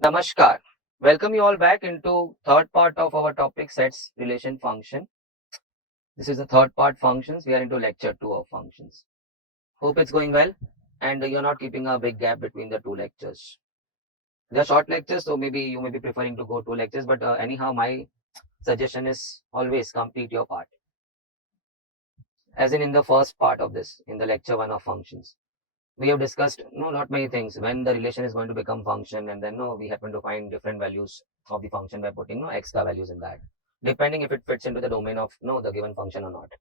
Namaskar. Welcome you all back into third part of our topic sets relation function. This is the third part functions. We are into lecture 2 of functions. Hope it's going well and you're not keeping a big gap between the two lectures. They're short lectures, so maybe you may be preferring to go two lectures, but anyhow, my suggestion is always complete your part. As in the first part of this, in the lecture 1 of functions. We have discussed not many things when the relation is going to become function, and then we happen to find different values of the function by putting extra values in that, depending if it fits into the domain of the given function or not.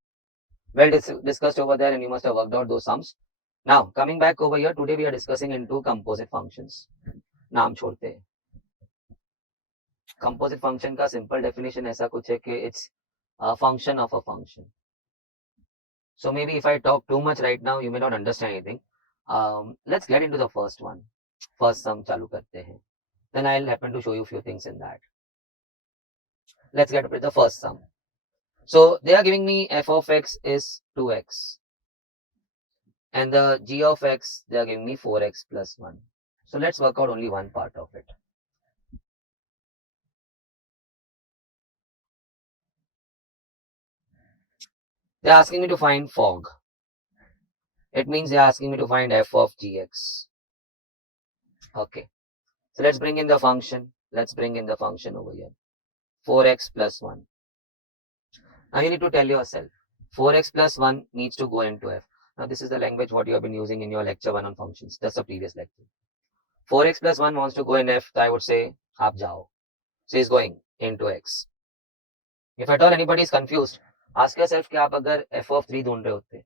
Well discussed over there, and you must have worked out those sums. Now coming back over here, today we are discussing into composite functions. नाम छोड़ते हैं. Composite function का simple definition ऐसा कुछ है कि it's a function of a function. So maybe if I talk too much right now, you may not understand anything. Let's get into the first one. First sum चालू करते हैं. Then I'll happen to show you a few things in that. Let's get with the first sum. So they are giving me f of x is 2x. And the g of x, they are giving me 4x plus 1. So let's work out only one part of it. They're asking me to find fog. It means they're asking me to find f of gx. Okay. So let's bring in the function. Let's bring in the function over here. 4x plus 1. Now you need to tell yourself 4x plus 1 needs to go into f. Now this is the language what you have been using in your lecture 1 on functions. That's the previous lecture. 4x plus 1 wants to go in f, so I would say आप जाओ. So is going into x. If at all anybody is confused, ask yourself कि आप अगर f of 3 ढूंढ रहे होते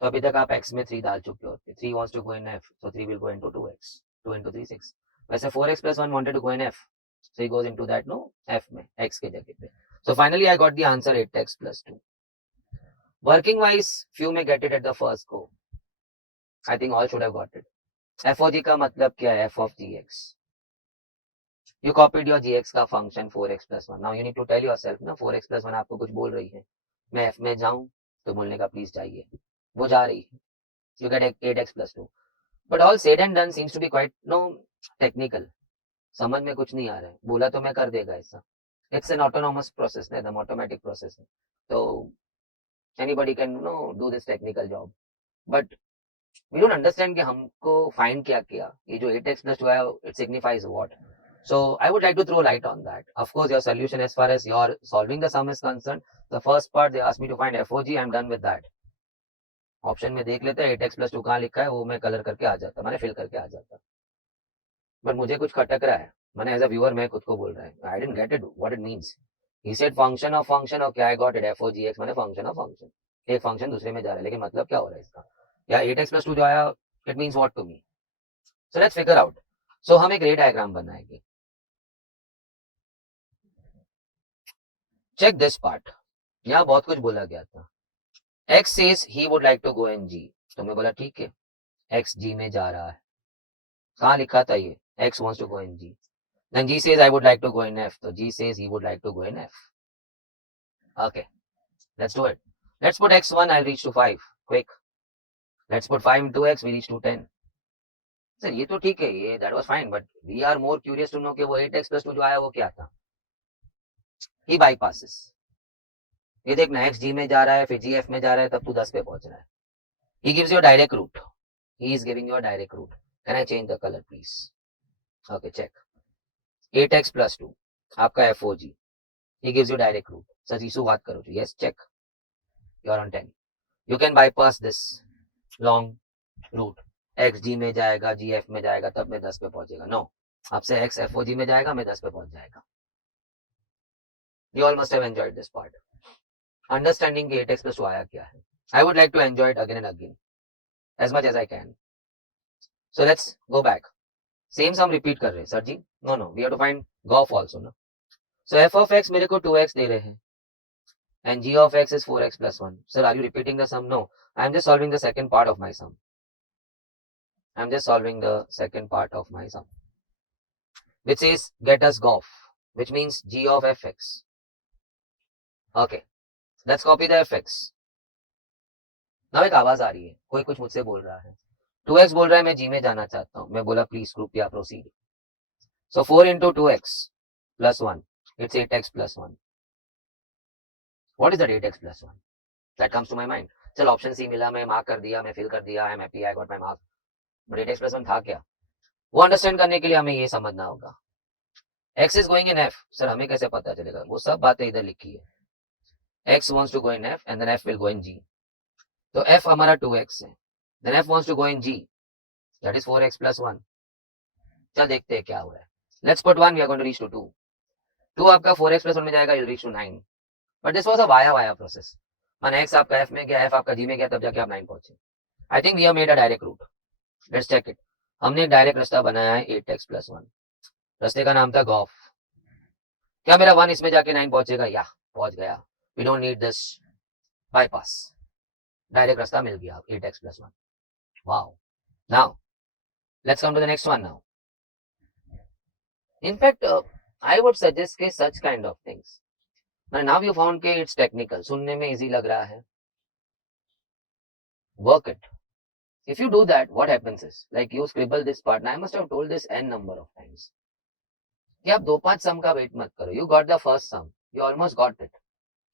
तो अभी तक आप x में 3 डाल चुके होते. 3 wants to go in f, so 3 will go into 2x. 2 into 3 6. वैसे 4x plus 1 wanted to go in f, so he goes into that f में x के जगह पे. So finally I got the answer 8x plus 2. Working wise, few may get it at the first go. I think all should have got it. f of g का मतलब क्या है? f of gx. You copied your gx का function 4x plus 1. Now you need to tell yourself 4x plus 1 आपको कुछ बोल रही है. मैं f में जाऊं तो बोलने का प्लीज चाहिए. वो जा रही है. You get 8x plus 2. But all said and done seems to be quite technical. समझ में कुछ नहीं आ रहा है. बोला तो मैं कर देगा ऐसा. It's an autonomous process, एकदम automatic process है. तो anybody can do this technical job. But we don't understand कि हमको find क्या किया. ये जो 8x plus 2 है, it signifies what. So I would like to throw light on that. Of course, your solution as far as your solving the sum is concerned, the first part they asked me to find FOG, I'm done with that. Option में देख लेते हैं 8x plus 2 कहाँ लिखा है, वो मैं colour करके आ जाता, मैंने फिल करके आ जाता. बट मुझे कुछ खटक रहा है. मैंने एज अ व्यूअर मैं खुद को बोल रहा है, I didn't get it what it means. He said function of function, okay I got it. FOGX मैंने फंक्शन ऑफ फंक्शन. एक फंक्शन दूसरे में जा रहा है, लेकिन मतलब क्या हो रहा है इसका? या 8x plus 2 जो आया, it means what to me. So let's figure out. So हम एक रे डायग्राम बनाएंगे. Check this part. यहाँ बहुत कुछ बोला गया था. x says he would like to go in G. तो मैं बोला ठीक है, x G में जा रहा है. कहाँ लिखा था ये? x wants to go in G. Then G says I would like to go in F. So G says he would like to go in F. Okay, let's do it. Let's put x1, I'll reach to 5. Quick. Let's put 5 into x, we reach to 10. Sir ये तो ठीक है, ये that was fine, but we are more curious to know कि वो 8x plus 2 जो आया वो क्या था. He bypasses. ये देखना x G में जा रहा है, फिर G F में जा रहा है, तब तू 10 पे पहुंच रहा है. He gives you a direct route. He is giving you a direct route. Can I change the color please? Okay, check. 8x plus 2 आपका FOG. He gives you direct route. Sir Jisshu बात करो. Yes, check. You are on 10. You can bypass this long route. x G में जाएगा, G F में जाएगा, तब मैं 10 पे पहुंचेगा. No, आपसे x FOG में जाएगा, मैं 10 पे पहुंच जाएगा. You all must have enjoyed this part. Understanding कि 8x plus 2 आया क्या है. I would like to enjoy it again and again, as much as I can. So let's go back. Same sum repeat कर रहे हैं. Sir ji, no, we have to find GOF also, no? So f of x मेरे को 2x दे रहे हैं. And g of x is 4x plus 1. Sir, are you repeating the sum? No. I am just solving the second part of my sum. Which says get us GOF, which means g of fx. Okay. Let's copy the fx. Now एक आवाज आ रही है, कोई कुछ मुझसे बोल रहा है. 2x बोल रहा है मैं g में जाना चाहता हूँ. मैं बोला प्लीज कृपया proceed. So 4 into 2x plus 1. It's 8x plus 1. What is that 8x plus 1? That comes to my mind. चल ऑप्शन सी मिला, मैं मार्क कर दिया, मैं फिल कर दिया, I am happy, I got my mark. But 8x plus 1 था क्या? वो अंडरस्टैंड करने के लिए हमें ये समझना होगा. x is going in f. Sir हमें कैसे पता चलेगा? वो सब बातें इधर लिखी है. x wants to go in f and then f will go in g. तो f हमारा 2x है. Then f wants to go in g. That is 4x plus 1. चल देखते हैं क्या हो रहा है. Let's put 1, we are going to reach to 2. 2 आपका 4x plus 1 में जाएगा, you'll reach to 9. But this was a via process. माना x आपका f में गया, f आपका g में गया, तब जाके आप 9 पहुंचे. I think we have made a direct route. Let's check it. हमने एक डायरेक्ट रास्ता बनाया है 8x plus 1. रास्ते का नाम था गॉफ. क्या मेरा 1 इसमें जाके 9 पहुंचेगा? या पहुंच गया. We don't need this bypass. Direct रास्ता मिल गया 8x plus 1. Wow. Now, let's come to the next one now. In fact, I would suggest के such kind of things. Now you found के it's technical. सुनने में easy लग रहा है. Work it. If you do that, what happens is, like you scribble this part, and I must have told this n number of times. कि आप 2-5 sum का wait मत करो. You got the first sum. You almost got it.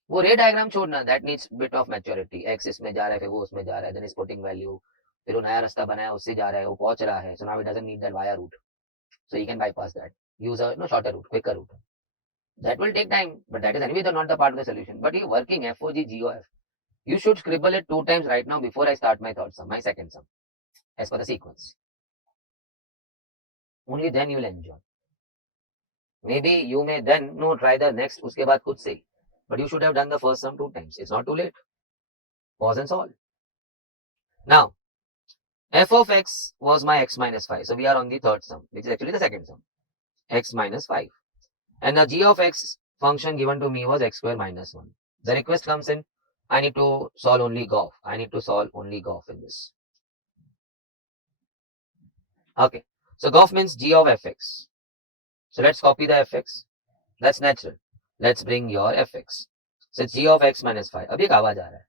वो रे diagram छोड़ना, that needs bit of maturity. X इसमें जा रहा है, फिर वो उसमें जा रहा है, then is putting value. फिर वो नया रास्ता बनाया, उससे जा रहा है, वो पहुंच रहा है. So now it doesn't need that via route. So you can bypass that. Use a shorter route, quicker route. That will take time, but that is anyway not the part of the solution. But you working FOG, GOF. You should scribble it 2 times right now before I start my third sum, my second sum, as per the sequence. Only then you will enjoy. Maybe you may then try the next, उसके बाद खुद से. But you should have done the first sum 2 times. It's not too late. Pause and solve. Now, f of x was my x minus 5. So we are on the third sum, which is actually the second sum, x minus 5. And the g of x function given to me was x square minus 1. The request comes in, I need to solve only GOF. I need to solve only GOF in this. Okay, so GOF means g of fx. So let's copy the fx. That's natural. Let's bring your fx. So it's g of x minus 5. अभी एक आवाज आ रहा है.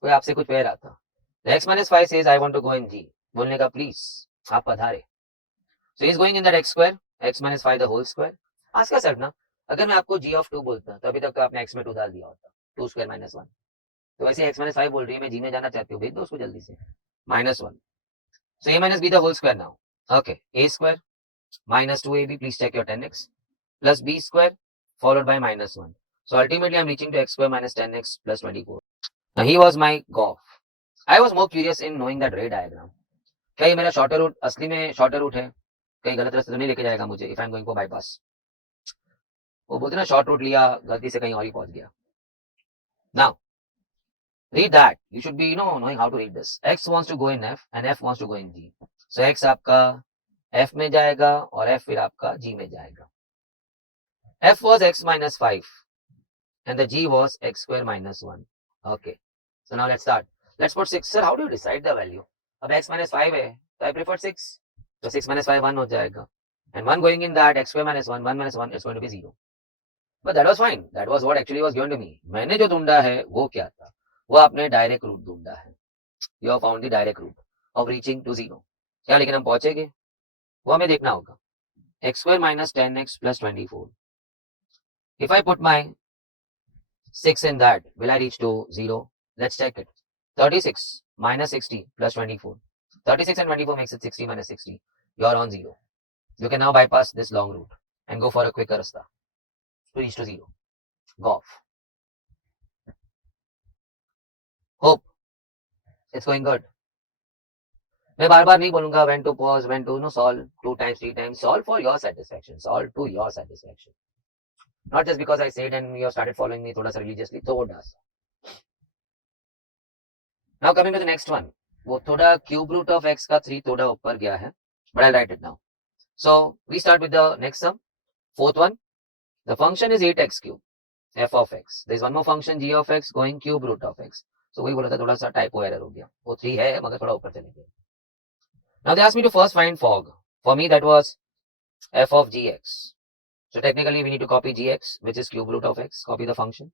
कोई आपसे कुछ कह रहा था. The x minus 5 says I want to go in g. बोलने का please, आप पधारे. So he's going in that x square, x minus 5 the whole square. आज का सर ना, अगर मैं आपको g of 2 बोलता तो अभी तक आपने x में 2 डाल दिया होता. 2 square minus 1. तो वैसे x minus 5 बोल रही है, मैं g में जाना चाहती हूँ, भेज दो उसको जल्दी से. minus 1. So a minus b the whole square now. Okay, a square minus 2ab, please check your 10x, plus b square followed by minus 1. So ultimately I'm reaching to x square minus 10x plus 24. Now he was my GOF. I was more curious in knowing that ray diagram. क्या ये मेरा shorter root असली में shorter root है? कहीं गलत रास्ते तो नहीं लेके जाएगा मुझे if I'm going for bypass. वो बोलते ना शॉर्ट रूट लिया, गलती से कहीं और ही पहुंच गया. Now, read that. You should be knowing how to read this. X wants to go in F and F wants to go in G. So X आपका F में जाएगा और F फिर आपका G में जाएगा. F was X minus 5 and the G was X square minus 1. Okay. So now let's start. Let's put 6. Sir, how do you decide the value? अब X minus 5 है, so I prefer 6. So 6 minus 5, 1 हो जाएगा. And 1 going in that, X square minus 1, 1 minus 1, it's going to be 0. But that was fine. That was what actually was given to me. मैंने जो ढूंढा है वो क्या था? वो आपने डायरेक्ट रूट ढूंढा है. You have found the direct route of reaching to 0. क्या लेकिन हम पहुंचेंगे? वो हमें देखना होगा. X square minus 10x plus 24. If I put my 6 in that, will I reach to 0? Let's check it. 36 minus 60 plus 24. 36 and 24 makes it 60 minus 60. You are on 0. You can now bypass this long route and go for a quicker rasta to reach to 0. GOF. Hope it's going good. मैं बार बार नहीं बोलूंगा when to pause, when to solve 2 times, 3 times. Solve for your satisfaction. Solve to your satisfaction. Not just because I said and you have started following me थोड़ा सा religiously. तो वो dance. Now coming to the next one. वो थोड़ा cube root of x का 3 थोड़ा ऊपर गया है. But I'll write it now. So we start with the next sum. Fourth one. The function is 8x cube. F of x. There is one more function g of x going cube root of x. So वही बोला था थोड़ा सा typo error हो गया. वो 3 है मगर थोड़ा ऊपर चले गए. Now they asked me to first find fog. For me that was f of gx. So technically we need to copy gx which is cube root of x. Copy the function.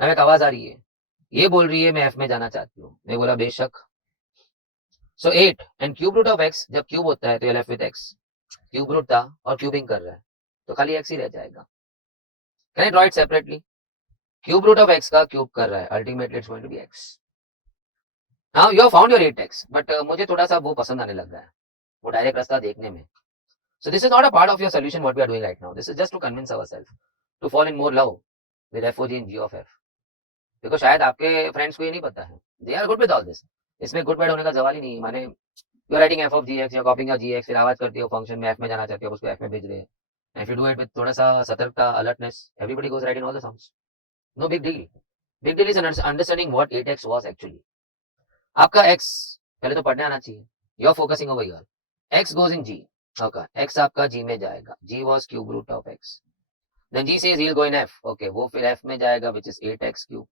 अब एक आवाज आ रही है. ये बोल रही है मैं f में जाना चाहती हूँ. मैं बोला बेशक. So 8 and cube root of x जब cube होता है तो you're left with x. Cube root था और क्यूबिंग कर रहा है, तो खाली x ही रह जाएगा. Can I draw it separately? Cube root of x का क्यूब कर रहा है, ultimately it's going to be x. Now you have found your 8x, but मुझे थोड़ा सा वो पसंद आने लग रहा है, वो डायरेक्ट रास्ता देखने में. So this is not a part of your solution what we are doing right now. This is just to convince ourselves to fall in more love with FOG and G of F. Because शायद आपके friends को ये नहीं पता है. They are good with all this. इसमें good bad होने का सवाल ही नहीं. माने you are writing f of gx, you are copying your gx, फिर आवाज करती हो फंक्शन में f में जाना चाहते हो, उसको f में भेज रहे हैं. And if you do it with थोड़ा सा सतर्कता, alertness, everybody goes right in all the sums. No big deal. Big deal is understanding what 8x was actually. आपका x पहले तो पढ़ने आना चाहिए. You are focusing over here. x goes in g. Okay. x आपका g में जाएगा. g was cube root of x. Then g says he'll go in f. Okay. वो फिर f में जाएगा which is 8x cube.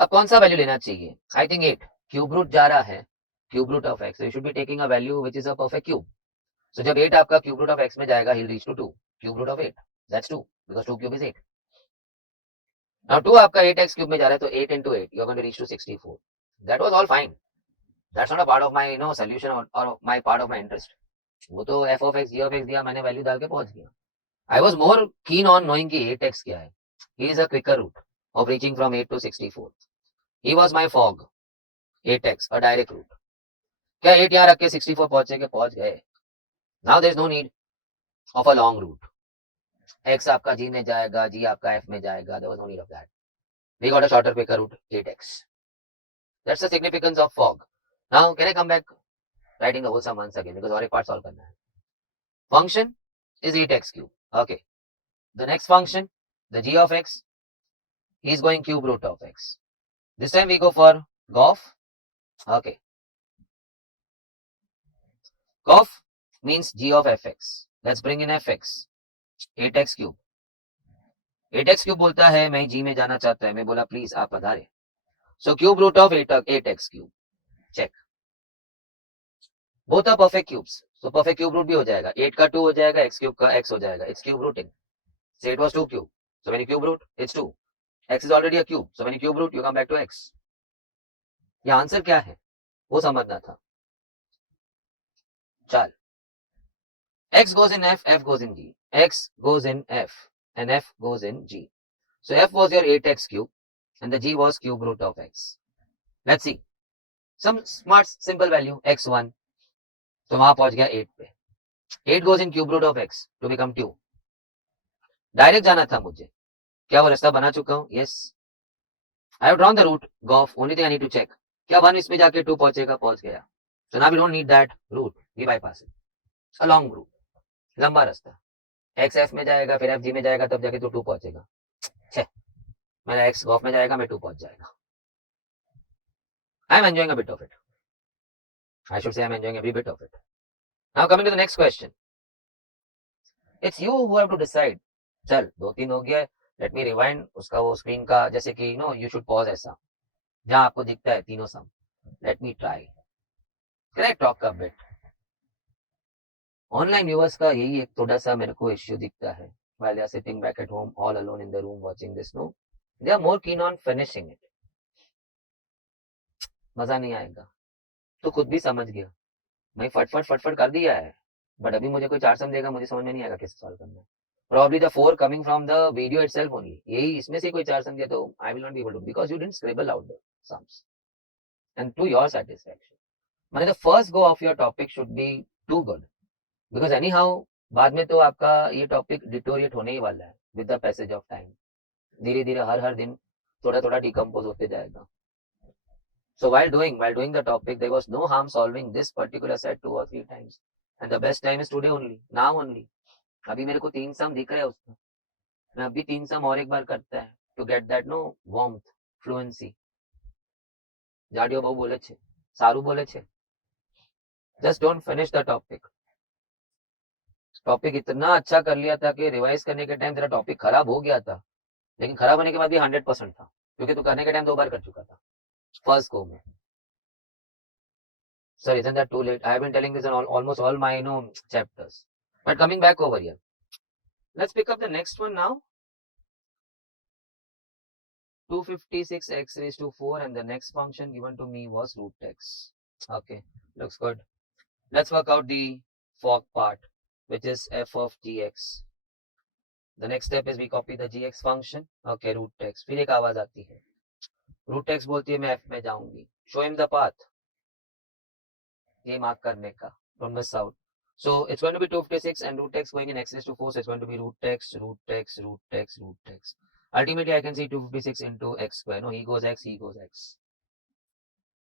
अब कौन सा वैल्यू लेना चाहिए? I think 8. क्यूब रूट जा रहा है cube root of x. So you should be taking a value which is a perfect cube. So जब 8 आपका क्यूब रूट ऑफ x में जाएगा he'll reach to 2. Cube root of 8. That's 2 because 2 cube is 8. Now 2 आपका 8x cube में जा रहा है तो 8 into 8 you're going to reach to 64. That was all fine. That's not a part of my solution or my part of my interest. वो तो f of x, g of x दिया, मैंने value डाल के पहुंच गया. I was more keen on knowing कि 8x क्या है. He is a quicker route of reaching from 8 to 64. He was my fog. 8x, a direct route. क्या 8 यहाँ रख के 64 पहुंच गए? Now there is no need of a long route. x आपका g में जाएगा, g आपका f में जाएगा. There was no need of that. We got a shorter, quicker route, 8x. That's the significance of fog. Now can I come back writing the whole sum once again because और एक part solve करना है. Function is 8x cube. Okay. The next function, the g of x, is going cube root of x. This time we go for GOF. Okay. GOF means g of fx. Let's bring in fx. 8x cube. 8x cube बोलता है मैं g में जाना चाहता है. मैं बोला please आप पधारे. So cube root of 8x cube. Check. Both are perfect cubes. So perfect cube root भी हो जाएगा. 8 का 2 हो जाएगा, x cube का x हो जाएगा. It's cube rooting. Say it was 2 cube. So when you cube root, it's 2. X is already a cube. So when you cube root, you come back to x. ये answer क्या है वो समझना था. चल. X goes in f, f goes in g. X goes in f and f goes in g. So f was your 8x cube and the g was cube root of x. Let's see. Some smart simple value x1. तो वहां पहुंच गया 8 पे. 8 goes in cube root of x to become 2. Direct जाना था मुझे. क्या वो रास्ता बना चुका हूं? Yes. I have drawn the route. GOF. Only thing I need to check. क्या 1 इसमें जाके 2 पहुंचेगा? पहुंच गया. So now we don't need that route. We bypass it. A long route. लंबा रास्ता. x f में जाएगा, फिर f g में जाएगा, तब जाके तो 2 पहुंचेगा. छे. मेरा x GOF में जाएगा, मैं 2 पहुंच जाएगा. I am enjoying a bit of it. I should say I am enjoying every bit of it. Now coming to the next question. It's you who have to decide. चल 2-3 हो गया. Let me rewind उसका वो screen का जैसे कि you should pause ऐसा जहां आपको दिखता है तीनों सम. Let me try. Can I talk a bit? Online viewers का यही एक थोड़ा सा मेरे को इश्यू दिखता है. While they are sitting back at home all alone in the room watching this, no, they are more keen on finishing it. मजा नहीं आएगा. तो खुद भी समझ गया. मैं फटफट कर दिया है. बट अभी मुझे कोई 4 सम देगा, मुझे समझ में नहीं आएगा कैसे सॉल्व करना है. Probably the 4 coming from the video itself only. यही इसमें से कोई 4 सम दिया तो I will not be able to because you didn't scribble out the sums. And to your satisfaction. माने the first go of your topic should be too good. Because anyhow बाद में तो आपका ये टॉपिक डिटोरिएट होने ही वाला है with the passage of time. धीरे धीरे हर दिन थोड़ा थोड़ा डिकम्पोज होते जाएगा. So while doing the topic, there was no harm solving this particular set 2 or 3 times. And the best time is today only, now only. अभी मेरे को 3 सम दिख रहे हैं उसमें. मैं अभी 3 सम और एक बार करता है to get that no warmth, fluency. જાડિયો બહુ બોલે છે, સારું બોલે છે. Just don't finish the topic. Topic इतना अच्छा कर लिया था कि रिवाइज करने के टाइम तेरा टॉपिक खराब हो गया था, लेकिन खराब होने के बाद भी 100% था क्योंकि तू करने के टाइम 2 बार कर चुका था फर्स्ट गो में. Sir, isn't that too late? I have been telling this in almost all my chapters. But coming back over here, let's pick up the next one now. 256x raised to 4 and the next function given to me was root x. Okay, looks good. Let's work out the fog part, which is f of gx. The next step is we copy the gx function. Okay, root text. फिर एक आवाज आती है, root text बोलती है मैं f में जाऊंगी. Show him the path. ये mark करने का. Don't miss out. So it's going to be 256 and root text going in x raised to 4. So it's going to be root text, root text, root text, root text. Ultimately, I can see 256 into x square. No, he goes x, he goes x.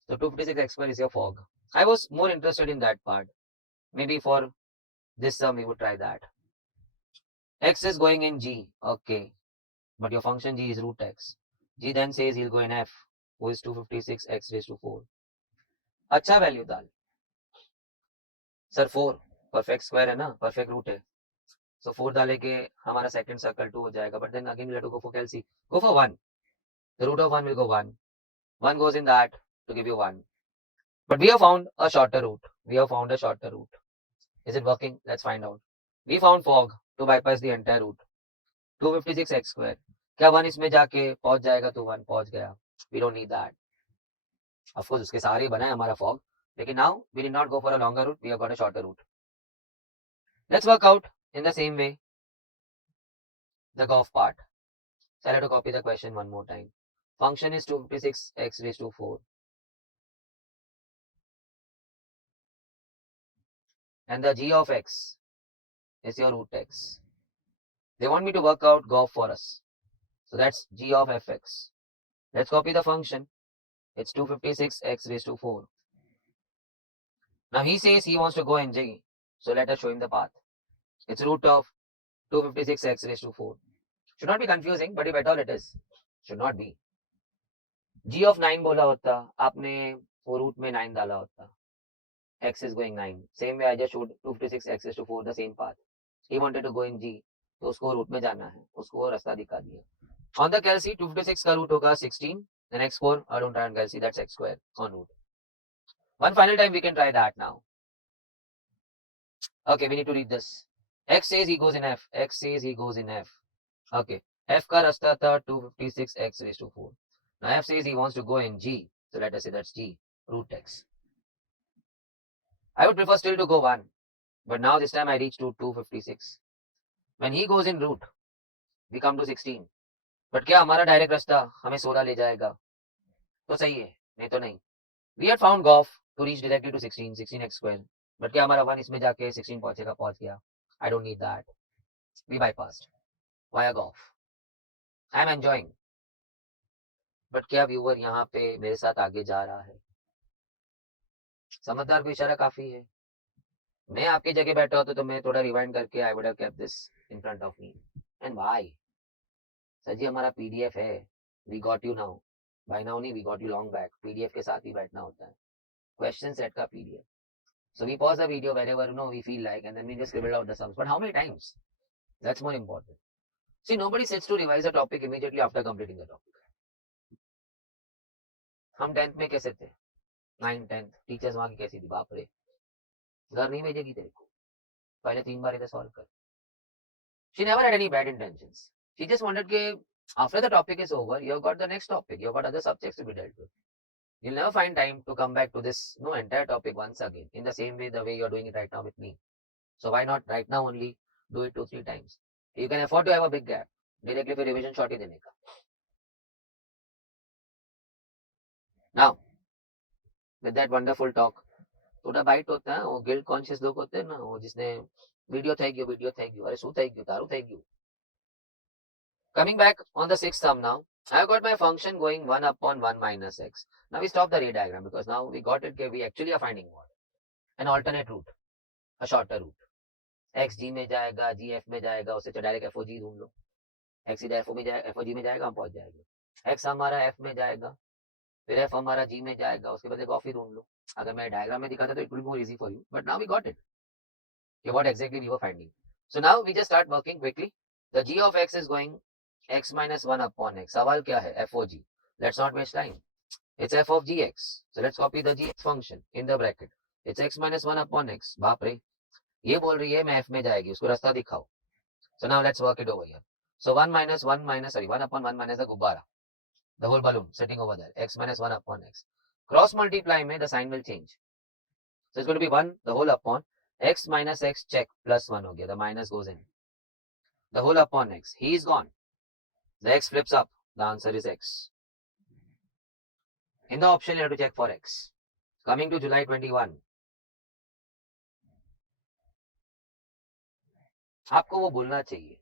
So 256 x square is your fog. I was more interested in that part. Maybe for this sum, we would try that. X is going in G. Okay. But your function G is root x. G then says he'll go in F, who is 256 x raised to 4. अच्छा value डाल. Sir 4 perfect square है ना, perfect root है. So 4 डाले के हमारा second circle 2 हो जाएगा. But then again we have to go for calci. Go for 1. The root of 1 will go 1. 1 goes in that to give you 1. But we have found a shorter route. We have found a shorter route. Is it working? Let's find out. We found fog to bypass the entire route. 256 x square. क्या 1 इसमें जाके पहुंच जाएगा तो 1 पहुंच गया. We don't need that. Of course उसके सहारे बना है हमारा fog. लेकिन now we did not go for a longer route. We have got a shorter route. Let's work out in the same way the golf part. So I have to copy the question one more time. Function is 256 x raised to 4. And the g of x is your root x. They want me to work out golf for us. So that's g of fx. Let's copy the function. It's 256 x raised to 4. Now he says he wants to go in g. So let us show him the path. It's root of 256 x raised to 4. Should not be confusing, but if at all it is. Should not be. g of 9 बोला होता, आपने वो root में 9 डाला होता. X is going 9. Same way I just showed 256 x raised to 4, the same path. He wanted to go in g. तो उसको root में जाना है. उसको वो रास्ता दिखा दिया. On the calci, 256 का root होगा 16. Then x4, I don't try on calci, that's x square on root. One final time we can try that now. Okay, we need to read this. X says he goes in F. X says he goes in F. Okay. F का रास्ता था 256 x raised to 4. Now F says he wants to go in G. So let us say that's G, root x. I would prefer still to go 1. But now this time I reach to 256. When he goes in root, we come to 16. But क्या हमारा direct रास्ता हमें 16 ले जाएगा? तो सही है, नहीं तो नहीं. We had found golf to reach directly to 16, 16x square. But क्या हमारा 1 इसमें जाके 16 पहुंचेगा? पहुंच गया. I don't need that. We bypassed. Via golf. I am enjoying. But क्या व्यूअर यहाँ पे मेरे साथ आगे जा रहा है? समझदार को इशारा काफी है. मैं आपकी जगह बैठा होता तो मैं थोड़ा रिवाइंड करके I would have kept this in front of me. And why? Sir ji हमारा PDF है. We got you now. By now नहीं, we got you long back. PDF के साथ ही बैठना होता है. Question set का PDF. So we pause the video wherever we feel like, and then we just scribble out the sums. But how many times? That's more important. See, nobody sits to revise a topic immediately after completing the topic. हम 10th में कैसे थे? 9th, 10th. Teachers वहां की कैसी थी? बाप रे. घर नहीं भेजेगी तेरे को. पहले 3 बार इधर सॉल्व कर. She never had any bad intentions. She just wanted that after the topic is over, you've got the next topic. You've got other subjects to be dealt with. You'll never find time to come back to this entire topic once again in the same way the way you're doing it right now with me. So why not right now only do it 2-3 times? You can afford to have a big gap. Directly for revision short ही देने का. Now, with that wonderful talk, थोड़ा bite होता है वो guilt conscious लोग होते हैं ना, वो जिसने वीडियो थैंक यू अरे सू थैंक यू तारू thank you. Coming back on the 6th sum now, I've got my function going 1 upon 1 minus x. Now we stop the ray diagram because now we got it that we actually are finding what? An alternate route, a shorter route. x g में जाएगा, g f में जाएगा, उससे direct f o g ढूंढ लो. x सीधा f o g में जाएगा, हम पहुंच जाएंगे. x हमारा f में जाएगा, फिर f हमारा g में जाएगा, उसके बाद एक ऑफ ही ढूंढ लो. अगर मैं डायग्राम में दिखाता तो it will be more easy for you. But now we got it. What exactly we were finding. So now we just start working quickly. The g of x is going x minus 1 upon x. सवाल क्या है? f o g. Let's not waste time. It's f of gx. So let's copy the gx function in the bracket. It's x minus 1 upon x. बाप रे, ये बोल रही है मैं f में जाएगी, उसको रास्ता दिखाओ. So now let's work it over here. So 1 upon 1 minus the gubbara, the whole balloon sitting over there. X minus 1 upon x. Cross multiply में the sign will change. So it's going to be 1 the whole upon x minus x check plus 1 हो गया, the minus goes in, the whole upon x, he is gone, the x flips up, the answer is x. In the option you have to check for x. Coming to July 21, आपको वो बोलना चाहिए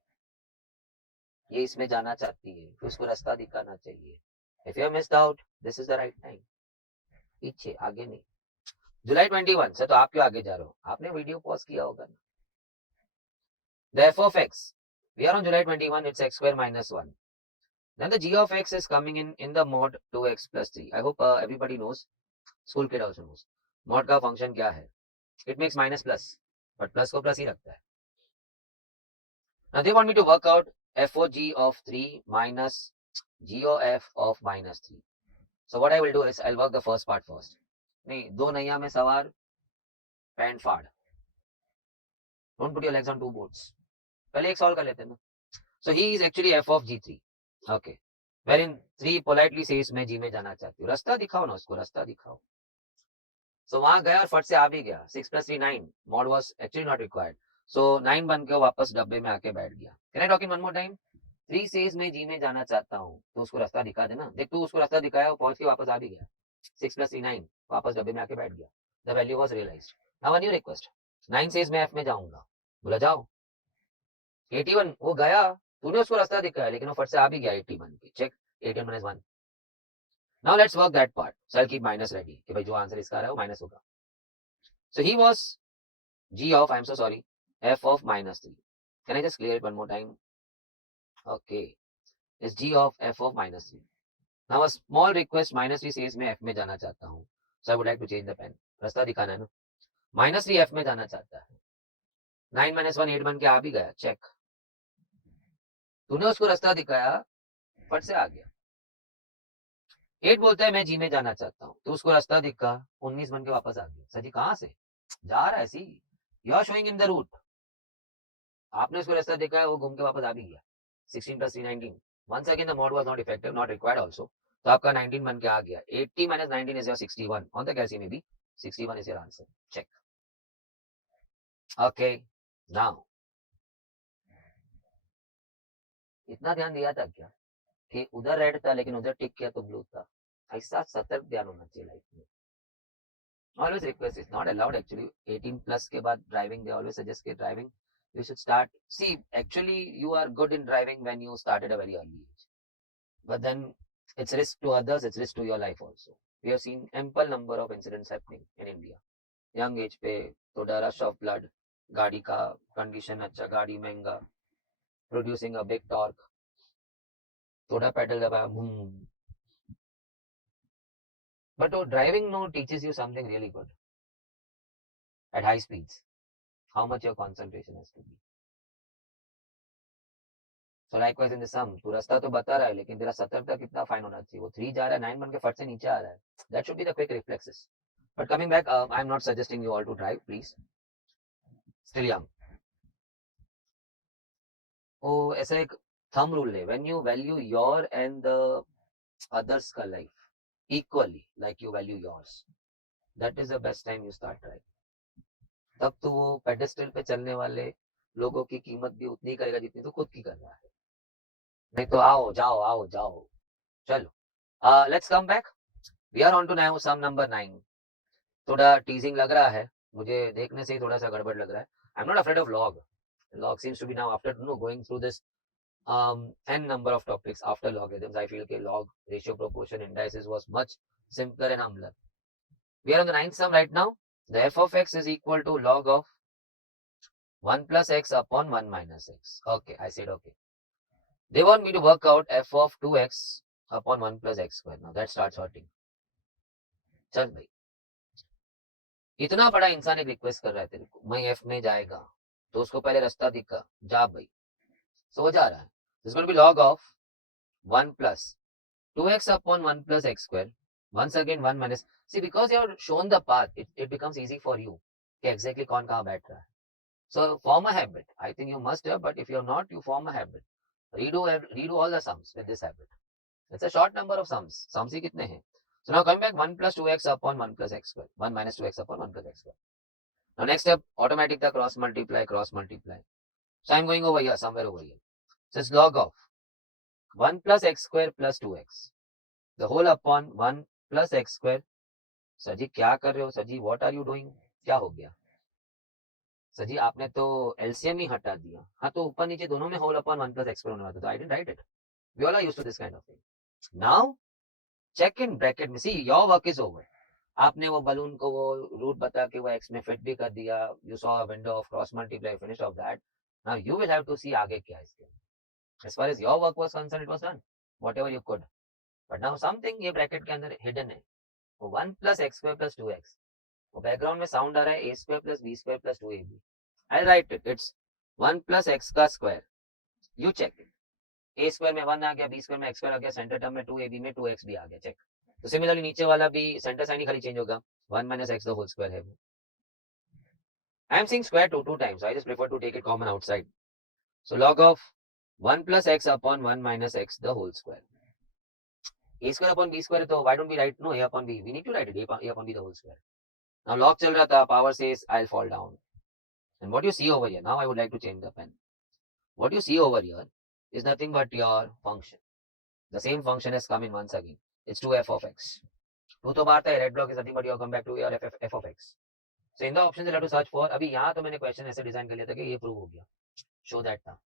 ये इसमें जाना चाहती है, फिर उसको रास्ता दिखाना चाहिए. If you have missed out, this is the right time. पीछे आगे नहीं. जुलाई 21 से तो आप क्यों आगे जा रहे हो, आपने वीडियो पॉज किया होगा ना. The f of x, we are on July 21, it's x square minus 1. Then the g of x is coming in the mod 2x plus 3. I hope everybody knows, school kid also knows. Mod का function क्या है? It makes minus plus, but plus को plus ही रखता है. Now they want me to work out f of g of 3 minus g of f of minus 3. So what I will do is I'll work the first part first. नहीं, दो नैया में सवार pant फाड़. Don't put your legs on two boats. पहले एक solve कर लेते हैं ना. So he is actually f of g3. Okay. Wherein 3 politely says मैं g में जाना चाहती हूँ. रास्ता दिखाओ ना उसको, रास्ता दिखाओ. So वहां गया और फट से आ भी गया. 6 plus 3 9. Mod was actually not required. So 9 बन के वापस डब्बे में आके बैठ गया. Can I talk in one more time? 3 says मैं g में जाना चाहता हूँ, तो उसको रास्ता दिखा देना. देख तू उसको रास्ता दिखाया, वो पहुंच के वापस आ भी गया. 6 plus 3 9. वापस डब्बे में आके बैठ गया. The value was realized. Now a new request. 9 says मैं f में जाऊंगा. बोला जाओ. 81 वो गया, तूने उसको रास्ता दिखाया, लेकिन वो फट से आ भी गया 81 की. Check 81 minus 1. Now let's work that part. So I'll keep minus ready कि भाई जो आंसर इसका आ रहा है वो माइनस होगा. So he was g of, I'm so sorry, f of minus 3. Can I just clear it one more time? Okay. It's g of f of minus 3. Now a small request, minus 3 says मैं f में जाना चाहता हूँ. So I would like to change the pen. रास्ता दिखाना है ना. minus 3 f में जाना चाहता है. 9 minus 1 8 बन के आ भी गया. चेक. तूने उसको रास्ता दिखाया, फट से आ गया. 8 बोलता है मैं जी में जाना चाहता हूँ, तो उसको रास्ता दिखा, 19 बन के वापस आ गया. सर जी कहाँ से जा रहा है? See you are showing in the route. आपने उसको रास्ता दिखाया, वो घूम के वापस आ भी गया. 16 plus 3 19. Once again the mod was not effective, not required also. तो आपका 19 बन के आ गया. 80 minus 19 is your 61. On the calcium maybe 61 is your answer. Check. Okay. Now इतना ध्यान दिया था क्या कि उधर रेड था लेकिन उधर टिक किया तो ब्लू था? ऐसा सतर्क ध्यान होना चाहिए लाइफ में. Always request, is not allowed actually. 18 plus के बाद driving, they always suggest कि driving you should start. See, actually you are good in driving when you start at a very early age, but then it's risk to others, it's risk to your life also. We have seen ample number of incidents happening in India. Young age पे थोड़ा rush of blood, गाड़ी का condition अच्छा, गाड़ी महंगा, producing a big torque, थोड़ा pedal दबाया, but driving no teaches you something really good at high speeds. How much your concentration has to be. So likewise in the sum, तू रास्ता तो बता रहा है लेकिन तेरा सतर्कता कितना फाइन होना चाहिए. वो 3 जा रहा है, 9 बन के फट से नीचे आ रहा है. That should be the quick reflexes. But coming back, I'm not suggesting you all to drive, please. Still young. वो ऐसा एक thumb rule है. When you value your and the others का life equally, like you value yours, that is the best time you start driving. तब तो वो pedestal पे चलने वाले लोगों की कीमत भी उतनी करेगा जितनी तो खुद की कर रहा है. नहीं तो आओ जाओ. चलो. Let's come back. We are on to now sum number 9. थोड़ा teasing लग रहा है मुझे, देखने से ही थोड़ा सा गड़बड़ लग रहा है. I'm not afraid of log. Log seems to be now, after going through this n number of topics after logarithms, I feel that log, ratio, proportion, indices was much simpler and humbler. We are on the 9th sum right now. The f of x is equal to log of 1 plus x upon 1 minus x. Okay, I said okay. They want me to work out f of 2x upon 1 plus x square. Now that starts hurting. चल भाई, इतना बड़ा इंसान एक request कर रहा है तेरे को, मैं f में जाएगा तो उसको पहले रास्ता दिखा, जा भाई. सो जा रहा है. This is going to be log of 1 plus 2x upon 1 plus x square. Once again 1 minus. See, because you have shown the path, it becomes easy for you कि exactly कौन कहाँ बैठ रहा है. So form a habit. I think you must have, but if you're not, you form a habit. Redo all the sums with this habit. It's a short number of sums. Sums ही कितने हैं? So now coming back, 1 plus 2x upon 1 plus x square. 1 minus 2x upon 1 plus x square. Now next step, automatic the cross multiply. So I'm going over here, somewhere over here. So it's log of 1 plus x square plus 2x. The whole upon 1 plus x square. Sir ji क्या कर रहे हो? Sir ji what are you doing? क्या हो गया? Sir जी आपने तो LCM ही हटा दिया. हाँ तो ऊपर नीचे दोनों में whole upon 1 plus x square होने वाला था. I didn't write it. We all are used to this kind of thing. Now check in bracket में. See, your work is over. आपने वो बलून को वो रूट बता के वो एक्स में फिट भी कर दिया. You saw a window of cross multiply, finished off that. Now you will have to see आगे क्या है इसके. as far as your work was concerned, it was done whatever you could. But now something ये bracket के अंदर hidden है. वो 1 plus x square plus 2x. वो बैकग्राउंड में साउंड आ रहा है a square plus b square plus 2ab. I'll write it. It's 1 plus x का square. You check it. a square में 1 आ गया, b स्क्वायर में x स्क्वायर आ गया, सेंटर टर्म में 2ab में 2x भी आ गया. चेक. तो सिमिलरली नीचे वाला भी सेंटर साइन ही खाली चेंज होगा. 1 minus x the whole square है. I am seeing square two times. So I just prefer to take it common outside. So log of 1 plus x upon 1 minus x the whole square. A square upon b square, so why don't we write no a upon b? We need to write it a upon b the whole square. Now log chal raha tha, power says I'll fall down. And what you see over here, now I would like to change the pen. What you see over here is nothing but your function. The same function has come in once again. It's 2f of x. 2 to बाहर था, red block is nothing but you come back to your f of x. So in the options you have to search for. अभी यहाँ तो मैंने question ऐसे design कर लिया था कि ये प्रूव हो गया. Show that था.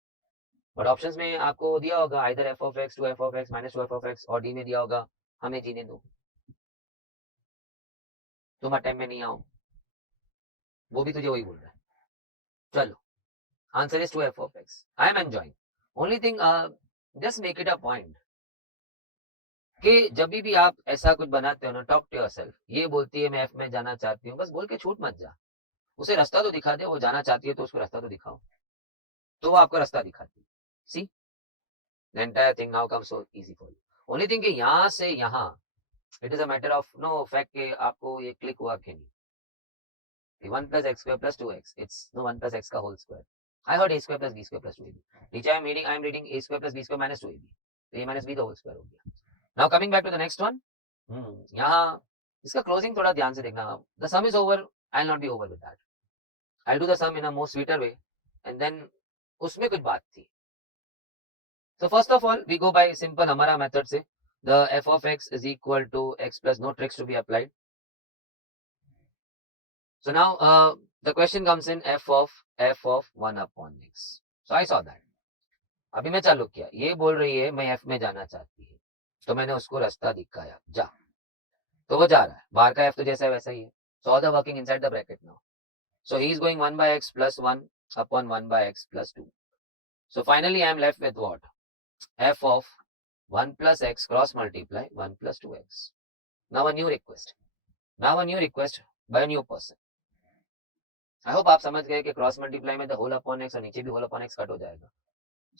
बट ऑप्शंस में आपको दिया होगा either f of x, 2f of x, minus 2f of x, और d में दिया होगा हमें जीने दो, तुम टाइम में नहीं आओ. वो भी तुझे वही बोल रहा है. चलो, answer is 2f of x. I am enjoying. Only thing, just make it a point कि जब भी आप ऐसा कुछ बनाते हो ना, टॉक टू योरसेल्फ. ये बोलती है मैं f में जाना चाहती हूँ, बस बोल के छूट मत जा. उसे रास्ता तो दिखा दे. वो जाना चाहती है तो उसको रास्ता तो दिखाओ, तो वो आपको रास्ता दिखाती है. सी, the entire thing now comes so easy for you. Only thing कि यहाँ से यहाँ it is a matter of no fact कि आपको ये क्लिक हुआ कि नहीं. 1 plus x square plus 2x, it's no 1 plus x का whole square. I heard a square plus b square plus 2ab. नीचे I am reading a square plus b square minus 2ab. तो a minus b the whole square हो गया. Now coming back to the next one. यहाँ इसका closing थोड़ा ध्यान से देखना. The sum is over. I'll not be over with that. I'll do the sum in a more sweeter way. And then उसमें कुछ बात थी. So first of all, we go by simple हमारा method से. The f of x is equal to x plus no tricks to be applied. So now the question comes in f of 1 upon x. So I saw that. अभी मैं चालू किया. ये बोल रही है मैं f में जाना चाहती है, तो मैंने उसको रास्ता दिखाया, जा. तो वो जा रहा है. बाहर का f तो जैसा है वैसा ही है. So all the working inside the bracket now. So he is going 1 by x plus 1 upon 1 by x plus 2. So finally I am left with what? F of 1 plus x cross multiply 1 plus 2x. Now a new request. By a new person. I hope आप समझ गए कि cross multiply में the whole upon x और नीचे भी whole upon x cut हो जाएगा.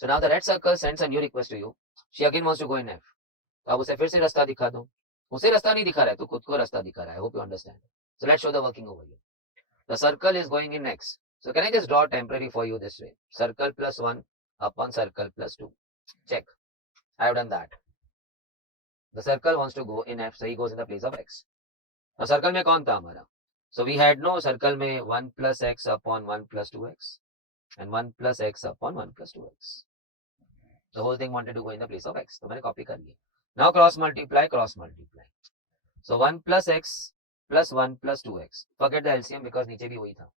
So now the red circle sends a new request to you. She again wants to go in f. तो आप उसे फिर से रास्ता दिखा दो. उसे रास्ता नहीं दिखा रहा है, तो खुद को रास्ता दिखा रहा है. I hope you understand. So let's show the working over here. The circle is going in x. So can I just draw temporary for you this way? Circle plus 1 upon circle plus 2. Check. I have done that. The circle wants to go in f, so he goes in the place of x. Now circle में कौन था हमारा? So we had no circle में 1 plus x upon 1 plus 2x and 1 plus x upon 1 plus 2x. The whole thing wanted to go in the place of x. तो मैंने copy कर लिया. Now cross multiply. So 1 plus x plus 1 plus 2x. Forget the LCM because नीचे भी वही था.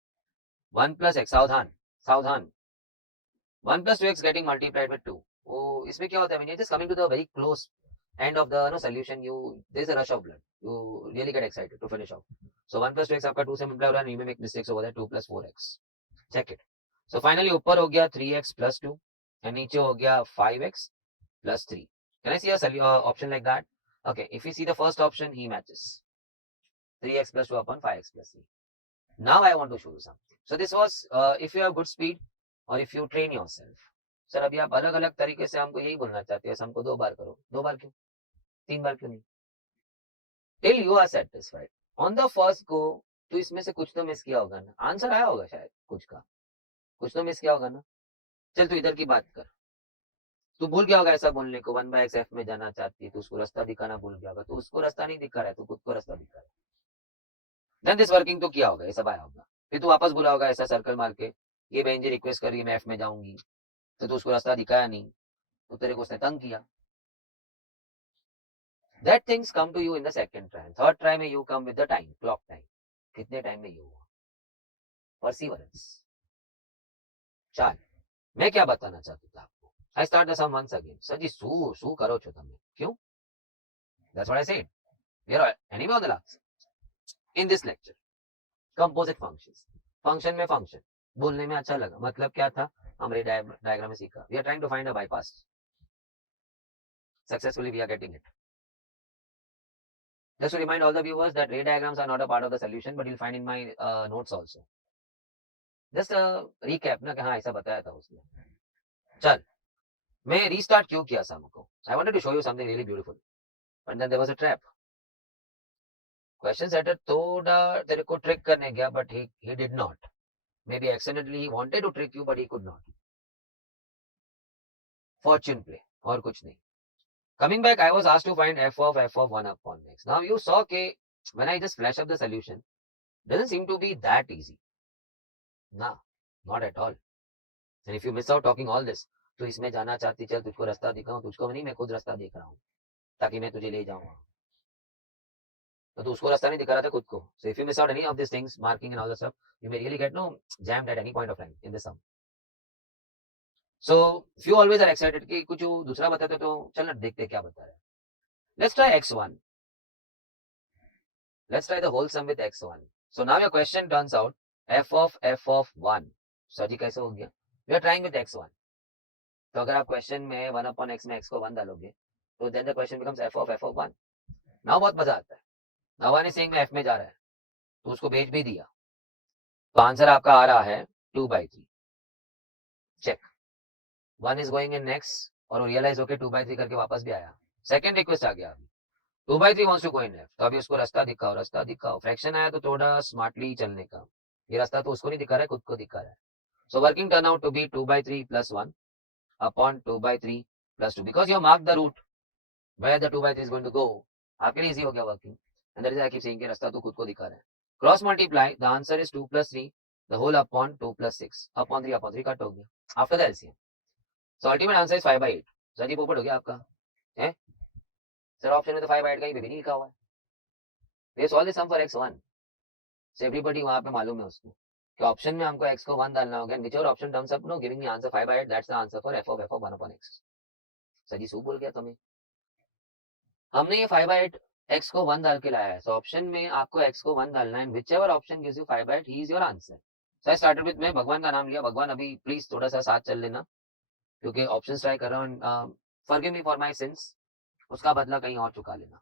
1 plus x, सावधान. 1 plus 2x getting multiplied with 2. Oh, इसमें क्या होता है? When you're just coming to the very close end of the solution, there's a rush of blood. You really get excited to finish off. So 1 plus 2x आपका 2 से multiply हो रहा है. You may make mistakes over there. 2 plus 4x. Check it. So finally ऊपर हो गया 3x plus 2 and नीचे हो गया 5x plus 3. Can I see a option like that? Okay, if you see the first option, he matches. 3x plus 2 upon 5x plus 3. Now I want to show you something. So this was if you have good speed or if you train yourself. Sir अभी आप अलग अलग तरीके से हमको यही बोलना चाहते हैं, हमको 2 बार करो. 2 बार क्यों? 3 बार क्यों नहीं? Till you are satisfied. On the first go, तो इसमें से कुछ तो मिस किया होगा ना. आंसर आया होगा शायद कुछ का. कुछ तो मिस किया होगा ना. चल तू इधर की बात कर. तू भूल गया होगा ऐसा बोलने को. 1 by x f में जाना चाहती है, तो उसको रास्ता दिखाना भूल गया होगा. तो उसको रास्ता नहीं दिखा रहा है, तो खुद को रास्ता दिखा रहा है. Then this working तो किया होगा, ये सब आया होगा. फिर तू वापस बोला होगा ऐसा सर्कल मार के, ये बहन जी रिक्वेस्ट कर रही है मैं एफ में जाऊंगी, तो तू उसको रास्ता दिखाया नहीं, तो तेरे को उसने तंग किया. That things come to you in the second try. Third try में you come with the time, clock time. कितने टाइम में you हुआ? Perseverance. ચાલ, मैं क्या बताना चाहता था आपको? I start the sum once again. Sir ji શું કરો છો તમે? ક્યું? That's what I said. We are anyway on the last. In this lecture, composite functions. Function में function. बोलने में अच्छा लगा. मतलब क्या था? हमने डायग्राम में सीखा. We are trying to find a bypass. Successfully we are getting it. Just to remind all the viewers that ray diagrams are not a part of the solution, but you'll find in my notes also. Just a recap ना कि हाँ ऐसा बताया था उसने. चल, मैं restart क्यों किया शाम को? I wanted to show you something really beautiful, but then there was a trap. Question setter थोड़ा तेरे को ट्रिक करने गया, but he did not. Maybe accidentally he wanted to trick you, but he could not. Fortune play और कुछ नहीं. Coming back, I was asked to find f of 1 upon x. Now you saw कि when I just flash up the solution, doesn't seem to be that easy. Nah, not at all. And if you miss out talking all this, तो इसमें जाना चाहती चल तुझको रास्ता दिखाऊं, तुझको नहीं, मैं खुद रास्ता देख रहा हूँ ताकि मैं तुझे ले जाऊं. तो तू उसको रास्ता नहीं दिखा रहा था खुद को. So if you miss out any of these things, marking and all the stuff, you may really get jammed at any point of time in the sum. So if you always are excited कि कुछ दूसरा बताते तो चल देखते क्या बता रहा है. Let's try x1. Let's try the whole sum with x1. So now your question turns out f of 1. Sir जी कैसे हो गया? We are trying with x1. तो अगर आप क्वेश्चन में 1 upon x में x को 1 डालोगे तो then the question becomes f of 1. Now बहुत मजा आता है. Now one is saying मैं f में जा रहा है तो उसको भेज भी दिया, तो आंसर आपका आ रहा है 2/3. Check. 1 is going in x और रियलाइज होके 2/3 करके वापस भी आया. सेकंड रिक्वेस्ट आ गया. अभी 2/3 wants to go in f, तो अभी उसको रास्ता दिखाओ. फ्रैक्शन आया तो थोड़ा स्मार्टली चलने का. ये रास्ता तो उसको नहीं दिखा रहा है, खुद को दिखा रहा है. So working turn out to be 2/3 plus 1 upon 2/3 plus 2. Because you have marked the route where the 2/3 is going to go, आपके लिए easy हो गया working. And that is I keep saying कि रास्ता तो खुद को दिखा रहा है. Cross multiply, the answer is 2 plus 3, the whole upon 2 plus 6. Upon 3 cut हो गया. After the LCM. So ultimate answer is 5/8. Sir जी पोपट हो गया आपका. है? सर ऑप्शन में तो 5/8 कहीं पे भी नहीं लिखा हुआ है. We solve the sum for x1. So everybody वहां पे मालूम है उसको कि ऑप्शन में हमको x को 1 डालना होगा. Whichever option turns up, giving me answer 5/8, that's the answer for f of 1 upon x. Sir जी सू बोल गया तुम्हें. हमने ये 5/8 x को 1 डाल के लाया है. So ऑप्शन में आपको x को 1 डालना है. Whichever option gives you 5/8, he is your answer. So I started with मैं भगवान का नाम लिया. भगवान अभी प्लीज थोड़ा सा साथ चल लेना क्योंकि ऑप्शन ट्राई कर रहा हूँ. Forgive me for my sins. उसका बदला कहीं और चुका लेना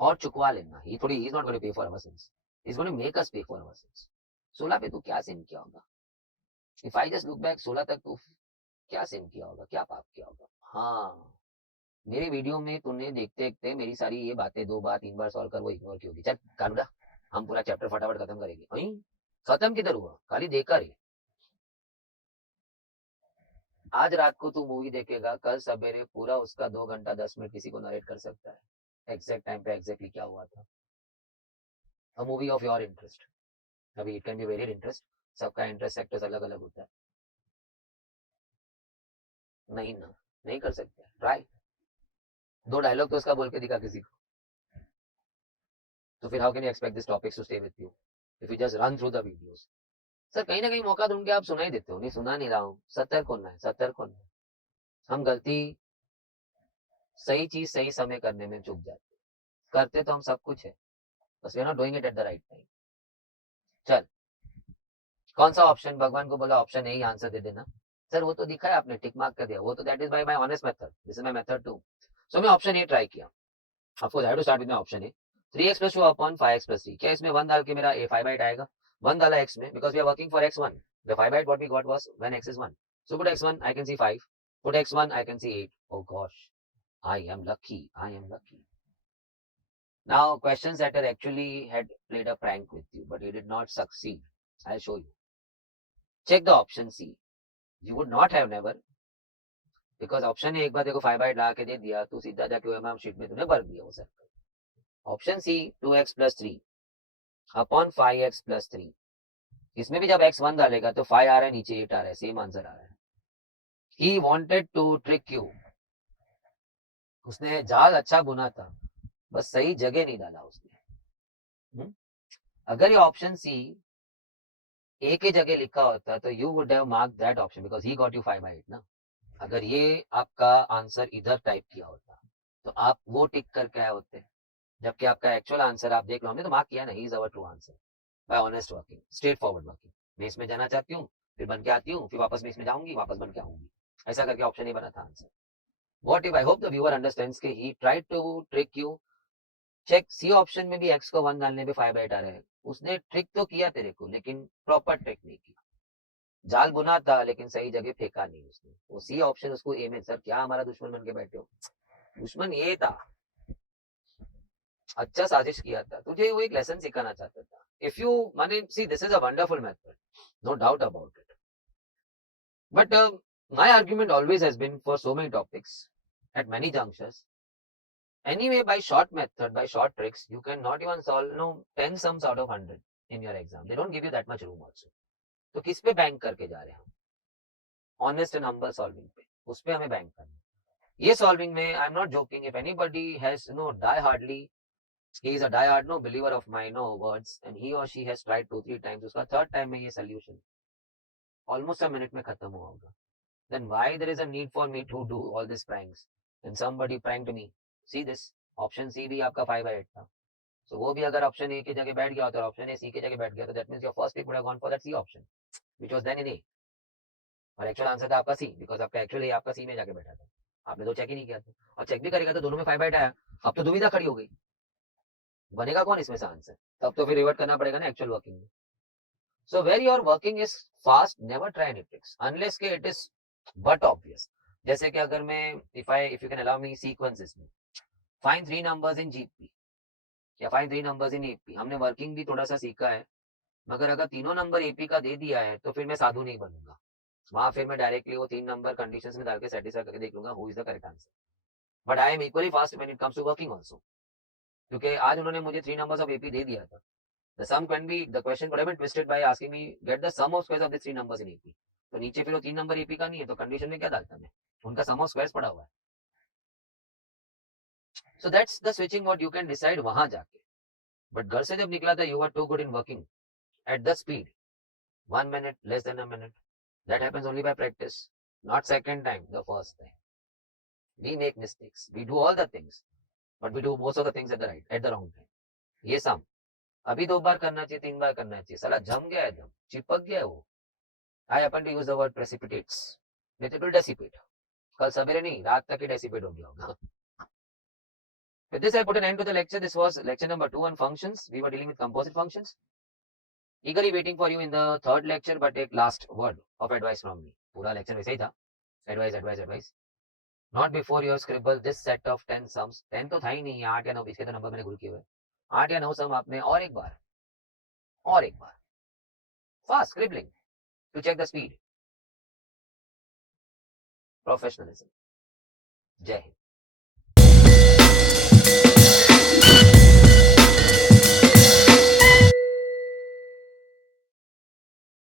और चुकवा लेना. He is not going to pay for our sins. He's going to make us pay for our sins. 16 पे तू क्या सिन किया होगा? If I just look back 16 तक तू क्या सिन किया होगा, क्या पाप किया होगा? हाँ, मेरे वीडियो में तूने देखते देखते मेरी सारी ये बातें 2 बार 3 बार सॉल्व कर वो इग्नोर की होगी. चल कानूडा, हम पूरा चैप्टर फटाफट खत्म करेंगे. वहीं खत्म किधर हुआ, खाली देखा रे. आज रात को तू मूवी देखेगा, कल सवेरे पूरा उसका 2 घंटा 10 मिनट किसी को नरेट कर सकता है एग्जैक्ट टाइम पे एग्जैक्टली क्या हुआ था. A movie of your interest. अभी it can be varied interest, सबका इंटरेस्ट सेक्टर्स अलग अलग होता है. नहीं ना, नहीं कर सकते. ट्राई 2 डायलॉग तो उसका बोल के दिखा किसी को. तो फिर how can you expect this topics to stay with you if you just run through the videos. Sir कहीं ना कहीं मौका ढूंढ के आप सुना ही देते हो. नहीं सुना नहीं रहा हूँ. सतर्क होना है, सतर्क होना है. हम गलती सही चीज सही समय करने में चूक जाते. करते तो हम सब कुछ है, बस we are not doing it at the right time. चल कौन सा ऑप्शन? भगवान को बोला ऑप्शन ए ही आंसर दे देना. सर वो तो दिखा है आपने, टिक मार्क कर दिया. वो तो that is by my honest method. This is my method too. So मैं ऑप्शन ए ट्राई किया. Of course I have to start with my option A. 3x plus 2 upon 5x plus 3. क्या इसमें 1 डाल के मेरा a 5/8 आएगा? 1 डाला x में because we are working for x1. The 5/8 what we got was when x is 1. So put x1 I can see 5. Put x1 I can see 8. Oh gosh, I am lucky. I am lucky. Now question setter actually had played a prank with you, but he did not succeed. I'll show you. Check the option C. You would not have never because option A एक बार देखो 5/8 ला के दे दिया तो सीधा जाके OMR sheet में तूने भर दिया वो circle. Option C 2x plus 3 upon 5x plus 3. इसमें भी जब x1 डालेगा तो 5 आ रहा है, नीचे 8 आ रहा है, सेम आंसर आ रहा है. He wanted to trick you. उसने जाल अच्छा बुना था, बस सही जगह नहीं डाला उसने. हम्म? अगर ये ऑप्शन सी ए के जगह लिखा होता तो you would have mark that option because he got you 5/8 ना. अगर ये आपका आंसर इधर टाइप किया होता तो आप वो टिक करके आए होते, जबकि आपका एक्चुअल आंसर आप देख लो, हमने तो मार्क किया ना, he is our true answer by honest working, straight forward working. मैं इसमें जाना चाहती हूँ, फिर बन के आती हूँ, फिर वापस मैं इसमें जाऊंगी, वापस बन के आऊंगी. ऐसा करके ऑप्शन ही बना था answer. What if, I hope the viewer understands कि he tried to trick you. Check C option में भी एक्स को 1 डालने पे 5/8 आ रहा है. उसने ट्रिक तो किया तेरे को, लेकिन प्रॉपर ट्रिक नहीं किया. जाल बुना था लेकिन सही जगह फेंका नहीं उसने. वो सी ऑप्शन उसको ए में, सर क्या हमारा दुश्मन बन के बैठे हो. दुश्मन ये था, अच्छा साजिश किया था, तुझे वो एक लेसन सिखाना चाहता था. इफ यू माने see this is a wonderful method, no doubt about it. But my argument always has been for so many topics at many junctures. Anyway, by short method, by short tricks, you can not even solve 10 sums out of 100 in your exam. They don't give you that much room also. तो किस पे bank करके जा रहे हैं हम? Honest and humble solving पे, उस पे हमें बैंक करना. ये सॉल्विंग में I am not joking, if anybody has die hardly, he is a die-hard believer of my words, and he or she has tried 2-3 times, उसका थर्ड टाइम में ये सोल्यूशन ऑलमोस्ट अ मिनट में खत्म हुआ होगा. then why there is a need for me to do all these pranks when somebody pranked me? See this, option C भी आपका 5/8 था. so वो भी अगर ऑप्शन ए की जगह बैठ गया होता और ऑप्शन ए सी की जगह बैठ गया तो that means your first pick would have gone for that C option which was then in A. और एक्चुअल आंसर था आपका सी, बिकॉज आपका एक्चुअली आपका सी में जाके बैठा था. आपने तो चेक ही नहीं किया था, और चेक भी करेगा तो दोनों में 5/8 आया. अब तो दुविधा खड़ी हो गई, बनेगा कौन इसमें से आंसर. तब तो फिर रिवर्ट करना पड़ेगा ना एक्चुअल वर्किंग में. So where your working is fast, never try any tricks unless के it is but obvious. जैसे कि अगर मैं if you can allow me sequences में find 3 numbers in GP या find 3 numbers in AP, हमने working भी थोड़ा सा सीखा है, मगर अगर तीनों नंबर एपी का दे दिया है तो फिर मैं साधु नहीं बनूंगा. वहां फिर मैं डायरेक्टली वो 3 नंबर कंडीशंस में डाल के सेटिस्फाई करके देख लूंगा who is the correct answer. But I am equally fast when it comes to working also, क्योंकि आज उन्होंने मुझे 3 नंबर्स ऑफ एपी दे दिया था. The sum can be, the question could have been twisted by asking me get the sum of squares of the 3 numbers in AP. तो नीचे फिर वो 3 नंबर एपी का नहीं है तो कंडीशन में क्या डालता मैं, उनका सम ऑफ स्क्वायर्स पड़ा हुआ है. So that's the switching what you can decide वहां जाके. बट घर से जब निकला था you are too good in working at the speed 1 minute, less than a minute. That happens only by practice, not second time, the first time. We make mistakes, we do all the things, but we do most of the things at the wrong time. ये सम अभी 2 बार करना चाहिए, 3 बार करना चाहिए, साला जम गया है, एकदम चिपक गया है वो. I happen to use the word precipitates. It will dissipate. कल सवेरे नहीं, रात तक ही dissipate हो गया होगा. With this, I put an end to the lecture. This was lecture number 2 on functions. We were dealing with composite functions. Eagerly waiting for you in the third lecture, but एक last word of advice from me. पूरा lecture वैसे ही था. Advice. Not before you scribble this set of 10 sums. 10 तो था ही नहीं, 8 या 9, इसके तो नंबर मैंने भूल किए हुए. 8 या 9 सम आपने और एक बार fast scribbling to check the speed. Professionalism. जय हिंद.